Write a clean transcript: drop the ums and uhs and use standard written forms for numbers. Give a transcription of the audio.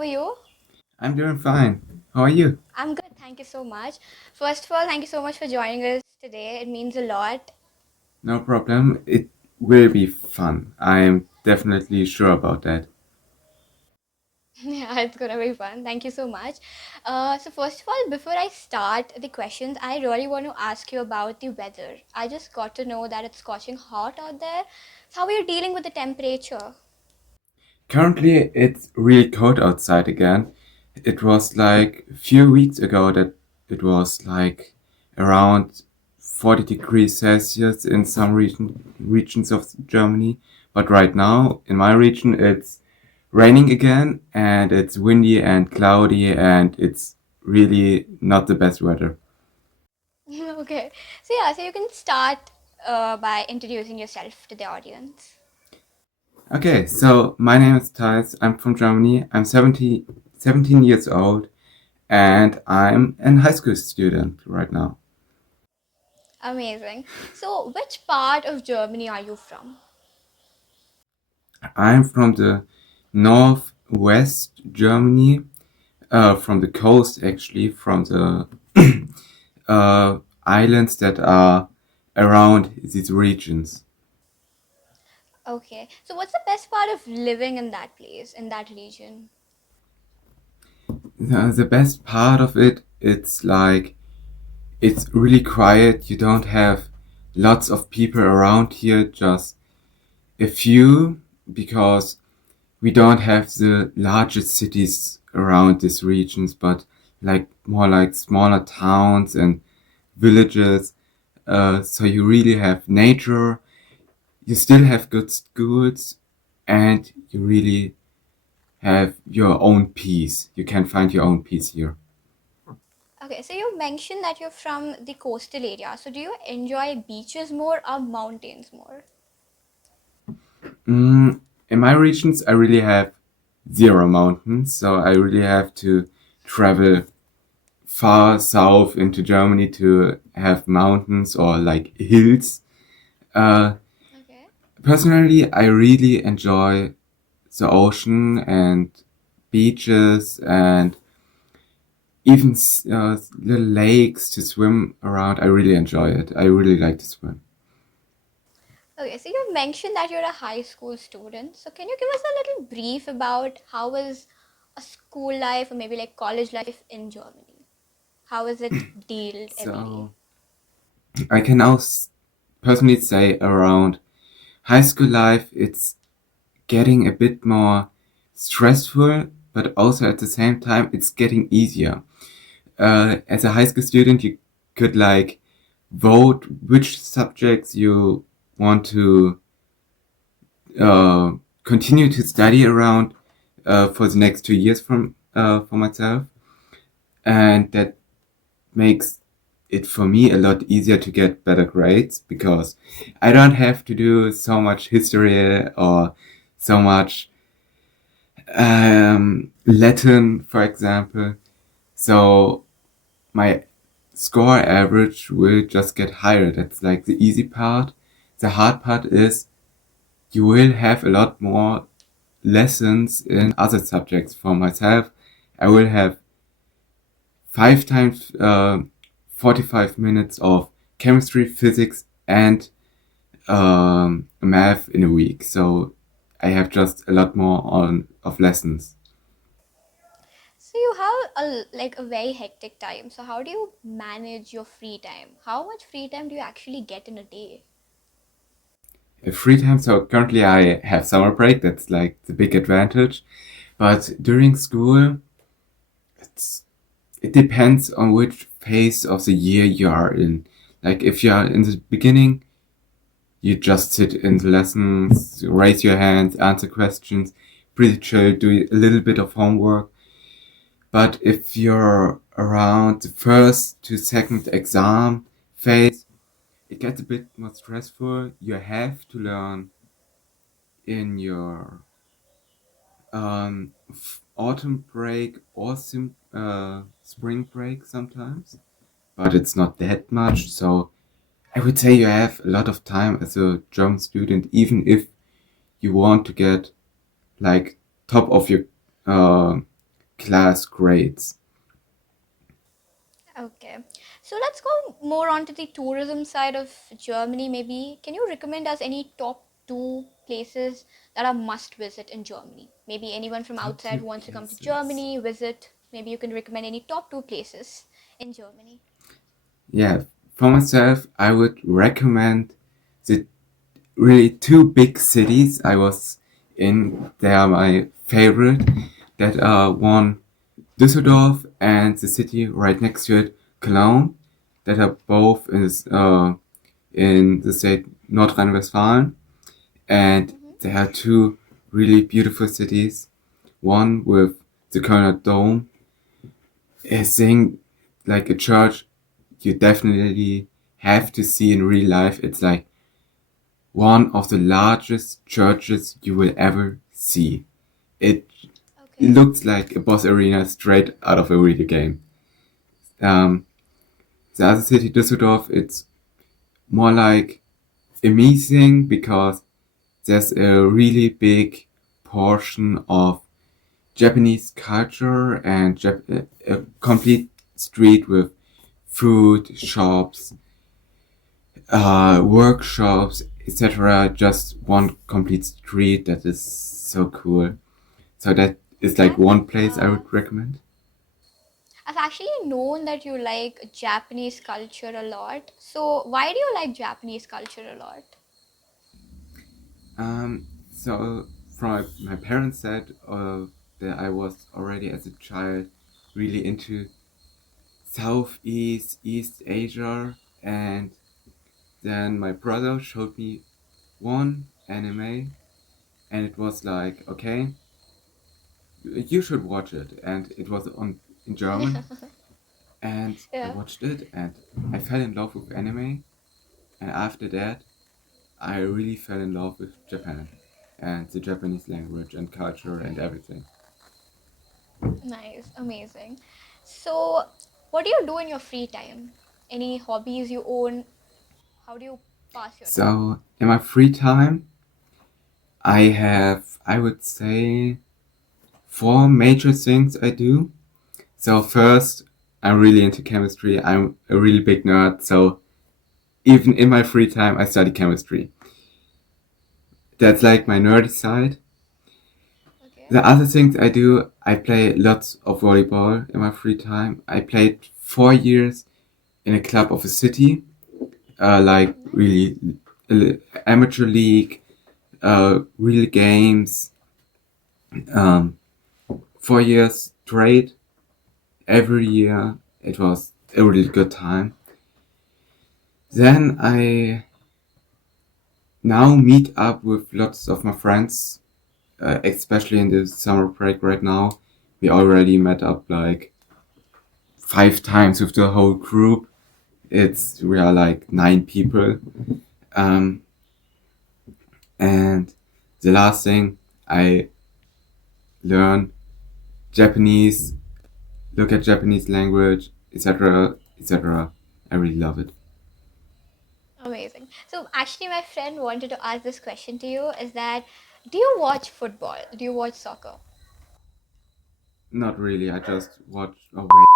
are you? I'm doing fine. How are you? I'm good, thank you so much. First of all, thank you so much for joining us today. It means a lot. No problem. It will be fun. I'm definitely sure about that. Yeah, it's gonna be fun. Thank you so much. So first of all, before I start the questions, I really want to ask you about the weather. I just got to know that it's scorching hot out there. So how are you dealing with the temperature? Currently, it's really cold outside again. It was like a few weeks ago that it was like around 40 degrees Celsius in some regions of Germany. But right now, in my region, it's raining again and it's windy and cloudy and it's really not the best weather. Okay. So you can start by introducing yourself to the audience. Okay, so my name is Theis. I'm from Germany. I'm 17 years old and I'm an high school student right now. Amazing. So which part of Germany are you from? I'm from the northwest Germany, from the coast actually, from the islands that are around these regions. Okay. So what's the best part of living in that place, in that region? The best part of it, it's like it's really quiet. You don't have lots of people around here, just a few, because we don't have the largest cities around these regions, but like more like smaller towns and villages. So you really have nature, you still have good schools, and you really have your own peace. You can find your own peace here. Okay, so you mentioned that you're from the coastal area. So do you enjoy beaches more or mountains more? Mm, in my regions, I really have zero mountains, so I really have to travel far south into Germany to have mountains or like hills. Uh, Okay. Personally, I really enjoy the ocean and beaches and even little lakes to swim around. I really enjoy it. I really like to swim. Okay, so you mentioned that you're a high school student. So can you give us a little brief about how is a school life or maybe like college life in Germany? How is it dealt every day? So I can now personally say around high school life, it's getting a bit more stressful, but also at the same time, it's getting easier. As a high school student, you could like vote which subjects you want to uh, continue to study around for the next 2 years from for myself, and that makes it for me a lot easier to get better grades because I don't have to do so much history or so much Latin, for example. So my score average will just get higher. That's like the easy part. The hard part is you will have a lot more lessons in other subjects. For myself, I will have 5 times 45 minutes of chemistry, physics, and math in a week. So I have just a lot more on of lessons. So you have like a very hectic time. So how do you manage your free time? How much free time do you actually get in a day? Free time. So currently I have summer break. That's like the big advantage. But during school, it's it depends on which phase of the year you are in. Like if you are in the beginning, you just sit in the lessons, raise your hands, answer questions, pretty chill, do a little bit of homework. But if you're around the first to second exam phase, it gets a bit more stressful. You have to learn in your autumn break or spring break sometimes, but it's not that much. So I would say you have a lot of time as a German student, even if you want to get like top of your uh, class grades. Okay. So let's go more onto the tourism side of Germany, maybe. Can you recommend us any top two places that are must visit in Germany? Maybe anyone from Top outside two who wants to come to places. Germany, visit. Maybe you can recommend any top two places in Germany. Yeah, for myself, I would recommend the really two big cities I was in. They are my favorite. That are one Düsseldorf and the city right next to it, Cologne. That are both in the state North Rhine-Westphalia, and Mm-hmm. they are two really beautiful cities. One with the Kölner Dome, a thing like a church you definitely have to see in real life. It's like one of the largest churches you will ever see. It Okay. looks like a boss arena straight out of a video game. Um, the other city, Düsseldorf, it's more like amazing because there's a really big portion of Japanese culture and a complete street with food, shops, workshops, etc. Just one complete street that is so cool. So that is like I've one place I uh, would recommend. I've actually known that you like Japanese culture a lot. So why do you like Japanese culture a lot? So from my parents said that I was already as a child really into Southeast East Asia, and then my brother showed me one anime, and it was like, okay, you should watch it, and it was on in German, and I Yeah. watched it, and I fell in love with anime, and after that, I really fell in love with Japan and the Japanese language and culture and Okay. everything. Nice, amazing. So, what do you do in your free time? Any hobbies you own? How do you pass your time? So in my free time, I have, I would say, four major things I do. So first, I'm really into chemistry. I'm a really big nerd. So even in my free time, I study chemistry. That's like my Okay, nerdy side. okay. The other things I do, I play lots of volleyball in my free time. I played 4 years in a club of a city, like Nice. really amateur league, real games. Um, 4 years straight, every year. It was a really good time. Then Mm-hmm. I now meet up with lots of my friends, especially in the summer break right now. We already met up like 5 times with the whole group. We are like 9 people. Um, and the last thing I learn Japanese, look at Japanese language, etc., etc. I really love it. Amazing. So, actually, my friend wanted to ask this question to you is that do you watch football? Do you watch soccer? Not really. I just watch. Oh wait.